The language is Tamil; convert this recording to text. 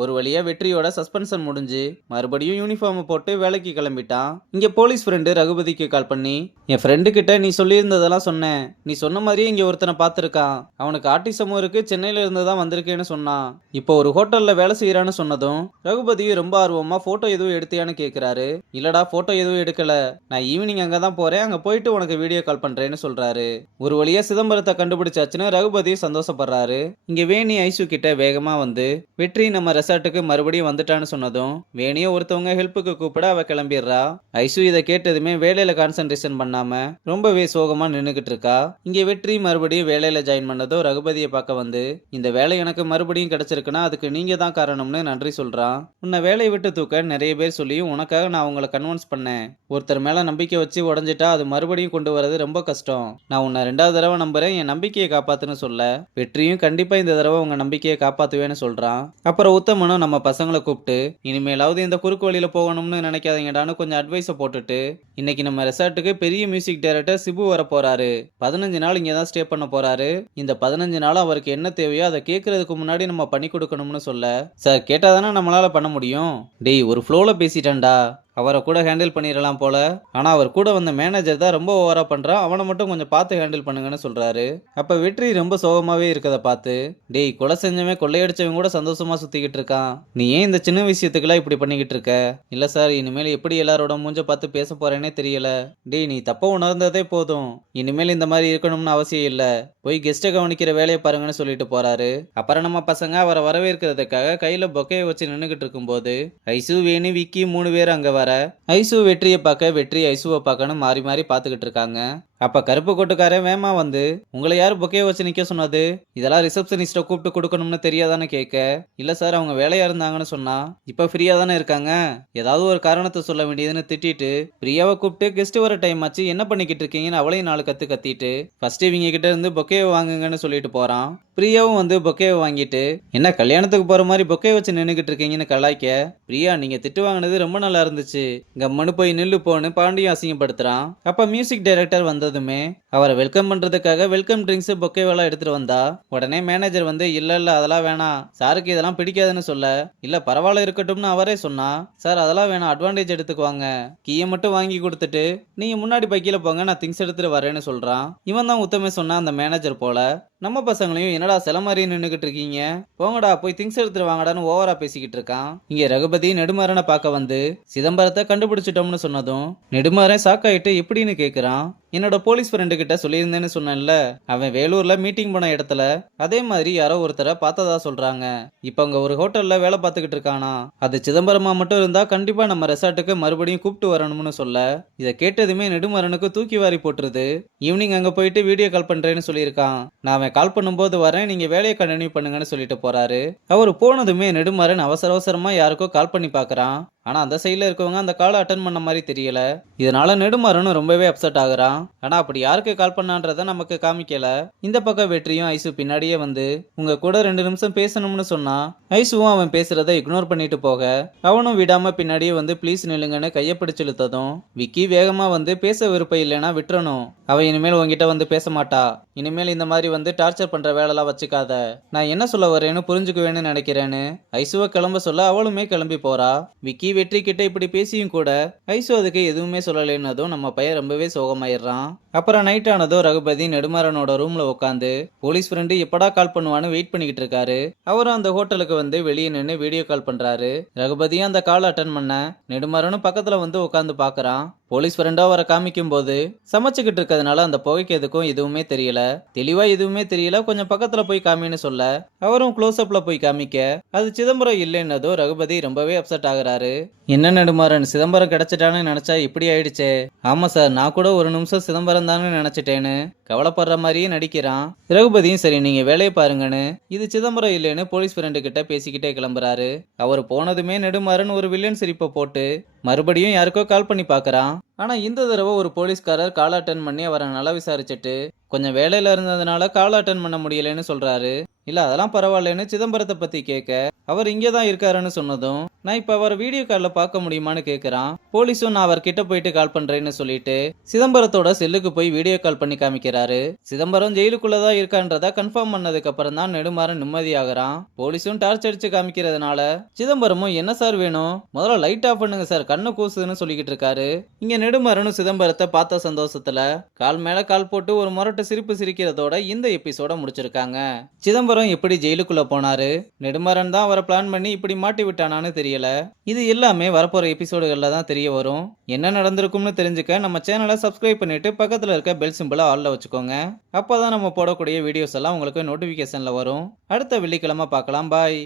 ஒரு வழியா வெற்றியோட சஸ்பென்ஷன் முடிஞ்சு மறுபடியும் யூனிஃபார்ம் போட்டு வேலைக்கு கிளம்பிட்டான். இங்க போலீஸ் ஃப்ரெண்டு ரகுபதிக்கு கால் பண்ணி, என் ஃப்ரெண்டு கிட்ட நீ சொல்லியிருந்ததெல்லாம் சொன்னேன், நீ சொன்ன மாதிரியே இங்க ஒருத்தனை பார்த்துருக்கான், அவனுக்கு ஆட்டிசமும் இருக்கு, சென்னையில இருந்து தான் வந்திருக்கேன்னு சொன்னான், இப்போ ஒரு ஹோட்டல்ல வேலை செய்யறான்னு சொன்னதும் ரகுபதியும் ரொம்ப ஆர்வமா போட்டோ எதுவும் எடுத்தியான்னு கேக்குறாரு. இல்லடா போட்டோ எதுவும் எடுக்கல, நான் ஈவினிங் அங்க தான் போறேன், அங்க போயிட்டு உனக்கு வீடியோ கால் பண்றேன்னு சொல்றாரு. ஒரு வழியா சிதம்பரத்தை கண்டுபிடிச்சாச்சுன்னு ரகுபதி சந்தோஷப்படுறாரு. இங்க வேணி ஐசு கிட்ட வேகமா வந்து வெற்றி நம்ம ரெசார்ட்டுக்கு மறுபடியும் வந்துட்டான்னு சொன்னதும் வேணிய ஒருத்தவங்க ஹெல்ப்புக்கு கூப்பிட அவ கிளம்பிடுறா. ஐசு இதை கேட்டதுமே வேலையில கான்சென்ட்ரேஷன் பண்ணாம ரொம்பவே சோகமா நின்னுகிட்டு இருக்கா. இங்க வெற்றி மறுபடியும் வேலையில ஜாயின் பண்ணதும் ரகுபதியை பார்க்க வந்து, இந்த வேலை எனக்கு மறுபடியும் கிடைச்சிருக்குன்னா அதுக்கு நீங்க தான் காரணம்னு நன்றி சொல்றான். உன்னை வேலையை விட்டு தூக்க நிறைய பேர் சொல்லியும் உனக்காக நான் உங்களை கன்வின்ஸ் பண்ணேன். ஒருத்தர் மேல நம்பிக்கை வச்சு உடஞ்சிட்டா அது மறுபடியும் கொண்டு வரது ரொம்ப கஷ்டம். நான் உன்னை 2வது தடவை நம்புறேன், என் நம்பிக்கையை காப்பாத்துன்னு சொல்ல வெற்றியும் கண்டிப்பா இந்த தடவை உங்க நம்பிக்கையை காப்பாத்துவேன்னு சொல்றான். அப்புறம் உத்தமனும் நம்ம பசங்களை கூப்பிட்டு, இனிமேலாவது இந்த குறுக்கு வழியில போகணும்னு நினைக்காதீங்கடான்னு கொஞ்சம் அட்வைஸை போட்டுட்டு, இன்னைக்கு நம்ம ரெசார்ட்டுக்கு பெரிய மியூசிக் டைரக்டர் சிபு வர போறாரு, 15 நாள் இங்கே தான் ஸ்டே பண்ண போறாரு, இந்த 15 நாள் அவருக்கு என்ன தேவையோ அதை கேட்கறதுக்கு முன்னாடி நம்ம பண்ணி கொடுக்கணும்னு சொல்ல, சார் கேட்டாதானே நம்மளால பண்ண முடியும், டேய் ஒரு ஃப்ளோல பேசிட்டேன்டா, அவரை கூட ஹேண்டில் பண்ணிடலாம் போல, ஆனா அவர் கூட வந்த மேனேஜர் தான் ரொம்ப ஓவரா பண்றான், அவனை மட்டும் கொஞ்சம் பார்த்து ஹேண்டில் பண்ணுங்கன்னு சொல்றாரு. அப்ப வெற்றி ரொம்ப சோகமாவே இருக்கதை பார்த்து, டேய் கொலை செஞ்சவன் கொள்ளையடிச்சவன் கூட சந்தோஷமா சுத்திக்கிட்டு இருக்கான், நீ ஏன் இந்த சின்ன விஷயத்துக்கெல்லாம் இப்படி பண்ணிக்கிட்டு இருக்க? இல்ல சார், இனிமேல் எப்படி எல்லாரோட மூஞ்ச பார்த்து பேச போறேனே தெரியல. டேய் நீ தப்ப உணர்ந்ததே போதும், இனிமேல் இந்த மாதிரி இருக்கணும்னு அவசியம் இல்ல, போய் கெஸ்ட்டை கவனிக்கிற வேலையை பாருங்கன்னு சொல்லிட்டு போறாரு. அப்புறம் நம்ம பசங்க அவரை வரவேற்கிறதுக்காக கையில பொக்கையை வச்சு நின்னுகிட்டு இருக்கும்போது ஐசு வேணு விக்கி 3 பேர் அங்க வர, ஐசு வெற்றியை பார்க்க வெற்றி ஐசுவை பார்க்கணும் மாறி மாறி பார்த்துக்கிட்டு இருக்காங்க. அப்ப கருப்பு கொட்டுக்காரன் வேமா வந்து, உங்களை யாரு பொக்கையை வச்சு நிக்க சொன்னது, இதெல்லாம் ரிசப்ஷனிஸ்ட கூப்பிட்டு கொடுக்கணும்னு தெரியாதானே கேட்க, இல்ல சார் அவங்க வேலையா இருந்தாங்கன்னு சொன்னா, இப்ப ஃப்ரீயா தானே இருக்காங்க, ஏதாவது ஒரு காரணத்தை சொல்ல வேண்டியதுன்னு திட்டிட்டு பிரியாவை கூப்பிட்டு கெஸ்ட் வர டைம் ஆச்சு என்ன பண்ணிக்கிட்டு இருக்கீங்கன்னு அவளையும் 4 கத்து கத்திட்டு ஃபர்ஸ்ட் இவங்க கிட்ட இருந்து பொக்கையை வாங்குங்கன்னு சொல்லிட்டு போறான். பிரியாவும் வந்து பொக்கையை வாங்கிட்டு, என்ன கல்யாணத்துக்கு போற மாதிரி பொக்கையை வச்சு நின்னுகிட்டு இருக்கீங்கன்னு கலாய்க்க, பிரியா நீங்க திட்டு வாங்கினது ரொம்ப நல்லா இருந்துச்சு, கம்மனு போய் நில்லு போன்னு பாண்டியும் அசிங்கப்படுத்துறான். அப்ப மியூசிக் டைரக்டர் வந்ததுமே அவரை வெல்கம் பண்றதுக்காக வெல்கம் ட்ரிங்க்ஸ் பொக்கைவெல்லாம் எடுத்துட்டு வந்தா, உடனே மேனேஜர் வந்து இல்ல அதெல்லாம் வேணாம், சாருக்கு இதெல்லாம் பிடிக்காதுன்னு சொல்ல, இல்ல பரவாயில்ல இருக்கட்டும்னு அவரே சொன்னா, சார் அதெல்லாம் வேணாம் அட்வான்டேஜ் எடுத்துக்குவாங்க, கீயை மட்டும் வாங்கி கொடுத்துட்டு நீங்க முன்னாடி பைக்கில போங்க நான் திங்ஸ் எடுத்துட்டு வரேன்னு சொல்றான். இவன் தான் உத்தமே சொன்னா அந்த மேனேஜர் போல. நம்ம பசங்களையும் என்னடா சில மாதிரி நின்னுகிட்டு இருக்கீங்க, போங்கடா போய் திங்ஸ் எடுத்துட்டு வாங்கடான்னு ஓவரா பேசிக்கிட்டு இருக்கான். இங்க ரகுபதி நெடுமாறனை பார்க்க வந்து சிதம்பரத்தை கண்டுபிடிச்சிட்டோம்னு சொன்னதும் நெடுமாறன் சாக்காயிட்டு எப்படின்னு கேக்குறான். என்னோட போலீஸ் ஃப்ரெண்டு கிட்ட சொல்லியிருந்தேன்னு சொன்னேன்ல, அவன் வேலூர்ல மீட்டிங் போன இடத்துல அதே மாதிரி யாரோ ஒருத்தரை பார்த்ததா சொல்றாங்க, இப்ப அங்க ஒரு ஹோட்டல்ல வேலை பார்த்துக்கிட்டு இருக்கானா, அது சிதம்பரமா மட்டும் இருந்தா கண்டிப்பா நம்ம ரெசார்ட்டுக்கு மறுபடியும் கூப்பிட்டு வரணும்னு சொல்ல, இதை கேட்டதுமே நெடுமாறனுக்கு தூக்கி வாரி போட்டுருது. ஈவினிங் அங்க போயிட்டு வீடியோ கால் பண்றேன்னு சொல்லியிருக்கான், நான் அவன் கால் பண்ணும்போது வரேன், நீங்க வேலையை கண்டினியூ பண்ணுங்கன்னு சொல்லிட்டு போறாரு. அவர் போனதுமே நெடுமாறன் அவசர அவசரமா யாருக்கோ கால் பண்ணி பாக்குறான், ஆனா அந்த சைட்ல இருக்கவங்க அந்த காலை அட்டன் பண்ண மாதிரி தெரியல. இதனால நெடுமாறனும் ரொம்பவே அப்செட் ஆகுறான். ஆனா அப்படி யாருக்கு கால் பண்ணான்றத நமக்கு காமிக்கல. இந்த பக்கம் வெற்றியும் ஐசு பின்னாடியே வந்து உங்க கூட 2 நிமிஷம் பேசணும்னு சொன்னா, ஐசுவும் அவன் பேசுறத இக்னோர் பண்ணிட்டு போக அவனும் விடாம பின்னாடியே வந்து ப்ளீஸ் நில்லுங்கன்னு கையை பிடிச்சு இழுத்ததும் விக்கி வேகமா வந்து பேச விருப்பம் இல்லைன்னா விட்டுறணும், அவ இனிமேல் உங்ககிட்ட வந்து பேச மாட்டா, இனிமேல் இந்த மாதிரி வந்து டார்ச்சர் பண்ற வேலைலாம் வச்சுக்காத, நான் என்ன சொல்ல வரேன்னு புரிஞ்சுக்குவேன்னு நினைக்கிறேன்னு ஐசுவை கிளம்ப சொல்ல அவளுமே கிளம்பி போறா. விக்கி வெற்றி கிட்ட இப்படி பேசியும் கூட ஐசு அதுக்கு எதுவுமே சொல்லலைன்னதும் நம்ம பையன் ரொம்பவே சோகமாயிடுறான். அப்புறம் நைட் ஆனதும் ரகுபதி நெடுமாறனோட ரூம்ல உட்காந்து போலீஸ் ஃப்ரெண்டு எப்படா கால் பண்ணுவான்னு வெயிட் பண்ணிக்கிட்டு இருக்காரு. அவரும் அந்த ஹோட்டலுக்கு வந்து வெளியே நின்று வீடியோ கால் பண்றாரு. ரகுபதியும் அந்த கால் அட்டன் பண்ண நெடுமாறனும் பக்கத்துல வந்து உட்காந்து பாக்குறான். போலீஸ் ஃப்ரெண்டா அவரை காமிக்கும் போது சமைச்சுக்கிட்டு இருக்கிறதுனால அந்த புகைக்கு எதுக்கும் எதுவுமே தெரியல, தெளிவா எதுவுமே தெரியல, கொஞ்சம் பக்கத்துல போய் காமின்னு சொல்ல அவரும் க்ளோஸ் அப்ல போய் காமிக்க அது சிதம்பரம் இல்லைன்னதும் ரகுபதி ரொம்பவே அப்செட் ஆகுறாரு. என்ன நெடுமாறன் சிதம்பரம் கிடைச்சிட்டான்னு நினைச்சா இப்படி ஆயிடுச்சே, ஆமா சார் நான் கூட ஒரு நிமிஷம் சிதம்பரம் தானே நினைச்சிட்டேன்னு கவலைப்படுற மாதிரியே நடிக்கிறான். ரகுபதியும் சரி நீங்க வேலையை பாருங்கன்னு இது சிதம்பரம் இல்லைன்னு போலீஸ் ஃப்ரெண்டு கிட்ட பேசிக்கிட்டே கிளம்புறாரு. அவர் போனதுமே நெடுமாறன் ஒரு வில்லன் சிரிப்பை போட்டு மறுபடியும் யாருக்கோ கால் பண்ணி பாக்குறான். ஆனா இந்த தடவை ஒரு போலீஸ்காரர் கால் அட்டன் பண்ணி அவரை நல்லா விசாரிச்சுட்டு கொஞ்சம் வேலையில இருந்ததுனால கால் அட்டன் பண்ண முடியலன்னு சொல்றாரு. இல்ல அதெல்லாம் பரவாயில்லன்னு சிதம்பரத்தை பத்தி கேட்க, அவர் இங்கே தான் இருக்காருன்னு சொன்னதும், நான் இப்ப அவரை வீடியோ கால்ல பார்க்க முடியுமான்னு கேக்குறான். போலீஸும் நான் அவர் கிட்ட போயிட்டு கால் பண்றேன்னு சொல்லிட்டு சிதம்பரத்தோட செல்லுக்கு போய் வீடியோ கால் பண்ணி காமிக்கிறாரு. சிதம்பரம் ஜெயிலுக்குள்ள தான் இருக்கான்றத கன்ஃபார்ம் பண்ணதுக்கு அப்புறம் தான் நெடுமாறன் நிம்மதியாகிறான். போலீஸும் டார்ச் அடிச்சு காமிக்கிறதுனால சிதம்பரமும் என்ன சார் வேணும், முதல்ல லைட் ஆஃப் பண்ணுங்க சார், கண்ணு கூசுன்னு சொல்லிக்கிட்டு இருக்காரு. இங்க நெடுமாறனும் சிதம்பரத்தை பார்த்த சந்தோஷத்துல கால் மேல கால் போட்டு ஒரு முரட்டு சிரிப்பு சிரிக்கிறதோட இந்த எபிசோட முடிச்சிருக்காங்க. சிதம்பரம் எப்படி ஜெயிலுக்குள்ள போனாரு, நெடுமாறன் தான் அவரை பிளான் பண்ணி இப்படி மாட்டி விட்டானான்னு தெரியல. இது எல்லாமே வரப்போற எபிசோடுகள்ல தான் தெரிய வரும். என்ன நடந்திருக்கும்னு தெரிஞ்சுக்க நம்ம சேனலை சப்ஸ்கிரைப் பண்ணிட்டு பக்கத்துல இருக்க பெல் சிம்பிளை ஆல்ல வச்சுக்கோங்க. அப்பதான் நம்ம போடக்கூடிய வீடியோஸ் எல்லாம் உங்களுக்கு நோட்டிபிகேஷன்ல வரும். அடுத்த வெள்ளிக்கிழமை பார்க்கலாம். பாய்.